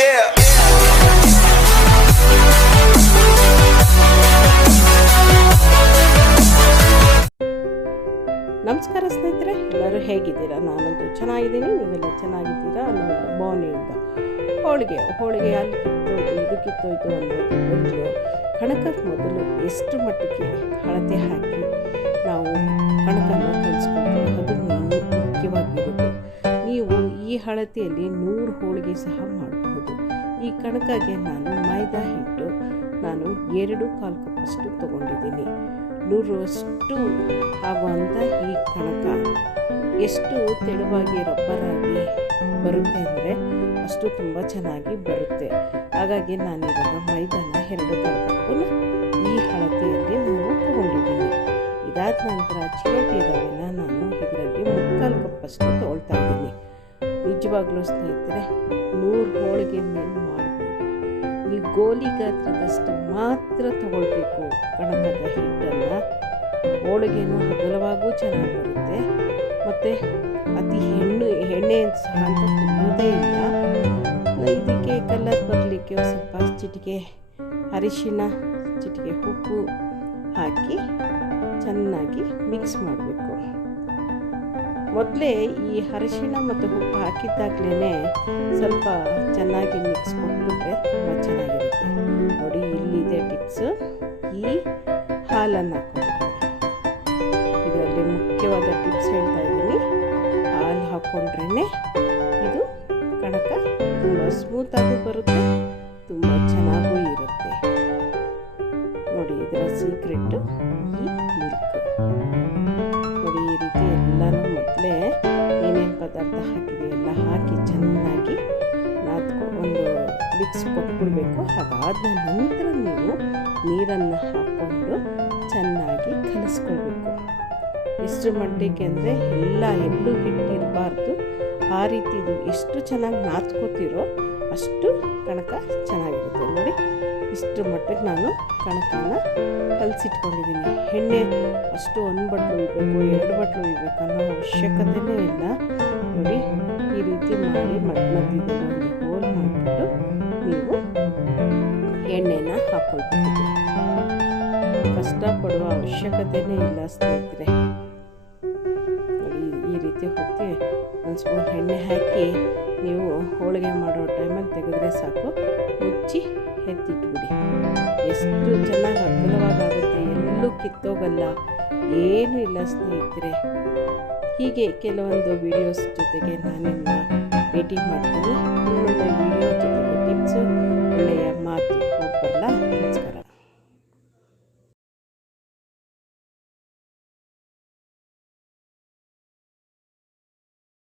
Yeah. ನಮಸ್ಕಾರ ಸ್ನೇಹಿತರೆ, ಎಲ್ಲರೂ ಹೇಗಿದ್ದೀರಾ? ನಾನಂತೂ ಚೆನ್ನಾಗಿದ್ದೀನಿ, ನೀವೆಲ್ಲ ಚೆನ್ನಾಗಿದ್ದೀರಾ ಅನ್ನೋದು ಭಾವನೆಯಿಂದ. ಹೋಳಿಗೆ ಅಲ್ಲಿ ಕಿತ್ತೋಯ್ತು, ಇದು ಕಿತ್ತೋಯ್ತು ಅನ್ನೋದು ಬದಲು ಕಣಕಕ್ಕೆ ಮೊದಲು ಎಷ್ಟು ಮಟ್ಟಿಗೆ ಅಳತೆ ಹಾಕಿ ನಾವು ಕಣಕನ್ನು ಕಲಿಸ್ಕೊಳ್ತೀವಿ, ಅದು ಮುಖ್ಯವಾಗಿರೋದು. ನೀವು ಈ ಅಳತೆಯಲ್ಲಿ 100 ಹೋಳಿಗೆ ಸಹ ಮಾಡಬಹುದು. ಈ ಕಣಕಗೆ ನಾನು ಮೈದಾ ಹಿಟ್ಟು 2.25 ಕಪ್ಪಷ್ಟು ತೊಗೊಂಡಿದ್ದೀನಿ. 100ರಷ್ಟು ಆಗುವಂಥ ಈ ಕಣಕ ಎಷ್ಟು ತೆಳುವಾಗಿ ರಬ್ಬರಾಗಿ ಬರುತ್ತೆ ಅಂದರೆ ಅಷ್ಟು ತುಂಬ ಚೆನ್ನಾಗಿ ಬರುತ್ತೆ. ಹಾಗಾಗಿ ನಾನಿವಾಗ ಮೈದಾನ 2.25 ಕಪ್ಪು ಈ ಅಳತೆಯಲ್ಲಿ ನಾನು ತೊಗೊಂಡಿದ್ದೀನಿ. ಇದಾದ ನಂತರ ಚಿರೋಟಿ ರವೆನ ನಾನು ಇದರಲ್ಲಿ 3/4 ಕಪ್ಪಷ್ಟು ತೊಗೊಳ್ತಾ ಇದ್ದೀನಿ. ನಿಜವಾಗ್ಲೂ ಸ್ನೇಹಿತರೆ, 100 ಹೋಳಿಗೆ ಮೇಲೆ ಮಾಡ್ಬೋದು. ನೀವು ಗೋಲಿ ಗಾತ್ರದಷ್ಟು ಮಾತ್ರ ತಗೊಳ್ಬೇಕು ಕಣಕದ ಹಿಟ್ಟನ್ನು. ಹೋಳಿಗೆನೂ ಅಗಲವಾಗೂ ಚೆನ್ನಾಗಿ ಬರುತ್ತೆ, ಮತ್ತು ಅತಿ ಎಣ್ಣೆ ಸಹ ಅಂತ ಕುಡಿಯೋದೇ ಇಲ್ಲ. ಇದಕ್ಕೆ ಕಲರ್ ಬರಲಿಕ್ಕೆ ಸ್ವಲ್ಪ ಚಿಟಿಕೆ ಅರಿಶಿನ, ಚಿಟಿಕೆ ಉಪ್ಪು ಹಾಕಿ ಚೆನ್ನಾಗಿ ಮಿಕ್ಸ್ ಮಾಡಬೇಕು. ಮೊದಲೇ ಈ ಅರಿಶಿಣ ಮತ್ತು ಉಪ್ಪು ಹಾಕಿದ್ದಾಗಲೇ ಸ್ವಲ್ಪ ಚೆನ್ನಾಗಿ ಮಿಕ್ಸ್ ಕೊಟ್ಬಿಟ್ರೆ ತುಂಬ ಚೆನ್ನಾಗಿರುತ್ತೆ. ನೋಡಿ, ಇಲ್ಲಿದೆ ಟಿಪ್ಸು. ಈ ಹಾಲನ್ನು ಹಾಕೋಬೇಕು. ಇದರಲ್ಲಿ ಮುಖ್ಯವಾದ ಟಿಪ್ಸ್ ಹೇಳ್ತಾ ಇದ್ದೀನಿ. ಹಾಲು ಹಾಕ್ಕೊಂಡ್ರೇ ಇದು ಕಣಕ ತುಂಬ ಸ್ಮೂತಾಗೂ ಬರುತ್ತೆ, ತುಂಬ ಚೆನ್ನಾಗೂ ಇರುತ್ತೆ. ನೋಡಿ, ಇದರ ಸೀಕ್ರೆಟ್ಟು ಈ ಮಿಲ್ಕ್. ನೋಡಿ, ಈ ರೀತಿ ಎಲ್ಲನೂ ಮೊದಲೇ ಏನೇನು ಪದಾರ್ಥ ಹಾಕಿದೆ ಎಲ್ಲ ಹಾಕಿ ಚೆನ್ನಾಗಿ ಒಂದು ಮಿಕ್ಸ್ ಕೊಟ್ಬಿಡ್ಬೇಕು. ಹಾಗಾದ ನಂತರ ನೀವು ನೀರನ್ನು ಹಾಕ್ಕೊಂಡು ಚೆನ್ನಾಗಿ ಕಲಿಸ್ಕೊಳ್ಬೇಕು. ಎಷ್ಟು ಮಟ್ಟಿಗೆ ಅಂದರೆ ಎಲ್ಲೂ ಹಿಟ್ಟಿರಬಾರ್ದು. ಆ ರೀತಿ ಇದು ಎಷ್ಟು ಚೆನ್ನಾಗಿ ನಾದ್ಕೋತಿರೋ ಅಷ್ಟು ಕಣಕ ಚೆನ್ನಾಗಿರುತ್ತೆ. ನೋಡಿ, ಇಷ್ಟು ಮಟ್ಟಿಗೆ ನಾನು ಕಣಕನ ಕಲಸಿಟ್ಕೊಂಡಿದ್ದೀನಿ. ಎಣ್ಣೆ ಅಷ್ಟು 1 ಬಟ್ಲು ಉಯ್ಬೇಕು, 2 ಬಟ್ಲು ಉಯ್ಬೇಕು ಅನ್ನೋ ಅವಶ್ಯಕತೆಯೇ ಇಲ್ಲ. ನೋಡಿ, ಈ ರೀತಿ ಮಾಡಿ ಮಧ್ಯದಲ್ಲಿ ಒಂದು ಹೋಲ್ ಮಾಡಿಬಿಟ್ಟು ನೀವು ಎಣ್ಣೆನ ಹಾಕ್ಕೊಳ್ಬೇಕು. ಕಷ್ಟಪಡುವ ಅವಶ್ಯಕತೆಯೇ ಇಲ್ಲ ಸ್ನೇಹಿತರೆ. ನೋಡಿ, ಈ ರೀತಿ ಹೊತ್ತಿ 1 ಸ್ಪೂನ್ ಎಣ್ಣೆ ಹಾಕಿ ನೀವು ಹೋಳಿಗೆ ಮಾಡೋ ಟೈಮಲ್ಲಿ ತೆಗೆದ್ರೆ ಸಾಕು, ಮುಚ್ಚಿ ಎತ್ತಿಟ್ಬಿಡಿ. ಎಷ್ಟು ಚೆನ್ನಾಗಿ ಅಗಲವಾಗುತ್ತೆ, ಎಲ್ಲೂ ಕಿತ್ತೋಗಲ್ಲ, ಏನೂ ಇಲ್ಲ ಸ್ನೇಹಿತರೆ. ಹೀಗೆ ಕೆಲವೊಂದು ವಿಡಿಯೋಸ್ ಜೊತೆಗೆ ನಾನಿನ್ನ ಭೇಟಿ ಮಾಡ್ತೀನಿ. ಇನ್ನೊಂದು ವಿಡಿಯೋ